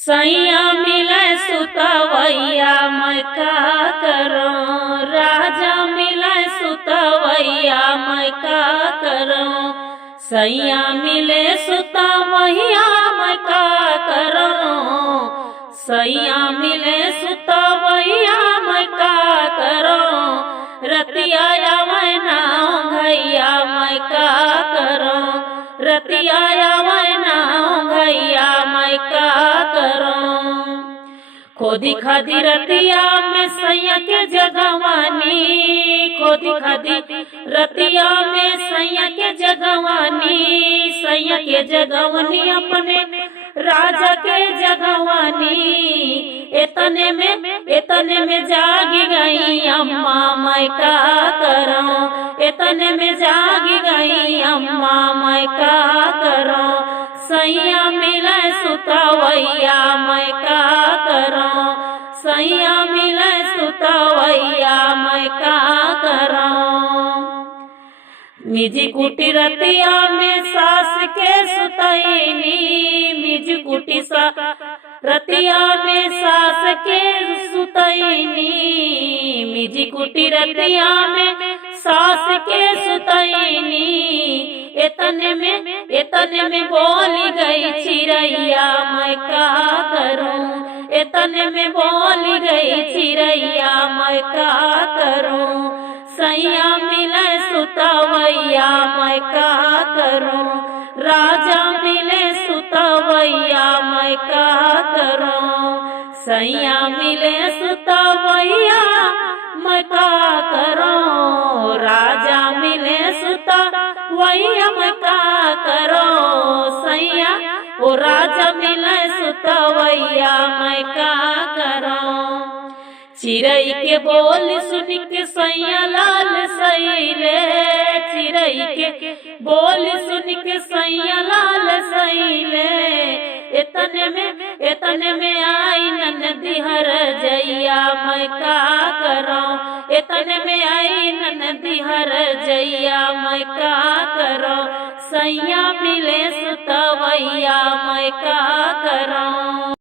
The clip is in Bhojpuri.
सैया मिले सुतवैया मैं का करूं, राजा मिले सुतवैया मैं का करूं। सैया मिले सुतवैया मैं का करूं, सैया मिले सुतवैया मैं का करूं। रतिया आवे ना घैया मैं का करूं, रतिया आवे ना घैया मैं का करूं। खोदी खादी रतिया में सैया के जगवानी, खोदी खादी रतिया में सैया के जगवानी, सैया के जगवानी अपने राजा के जगवानी। इतने में जागी गई अम्मा मैं का करूं, इतने में जागी गई अम्मा मैं का करूं। सैया मिले सुतवैया मैं का करूं, सैया मिले सुतवैया मैं का करूं। मिजी कुटी रतिया में सास के सुतैनी, मिजी कुटी सा रतिया में सास के सुतैनी, मिजी कुटी रतिया में सास के सुतैनी। इतने में बोली गई चिड़ैया मैं का करूं, इतने में बोली गई चिड़ैया मैं का करूं। सैया मिले सुतवैया मैं का करूं, राजा मिले सुतवैया मैं का करूं। सैया मिले सुतवैया मैं का करूं, राजा मिले सुतवैया मैं का करूं। सैया ओ राजा मिले सुतवैया मैं का करूं। चिड़ै के बोल सुन के सैया लाल सैले, चिड़ै के बोल सुन के सैया लाल सैले। इतने में आई ननदी हर जैया मैं का करूं, इतने में आई ननदी हर जैया मैं का करूं। सैया मिले सुतवैया मैं का करूं।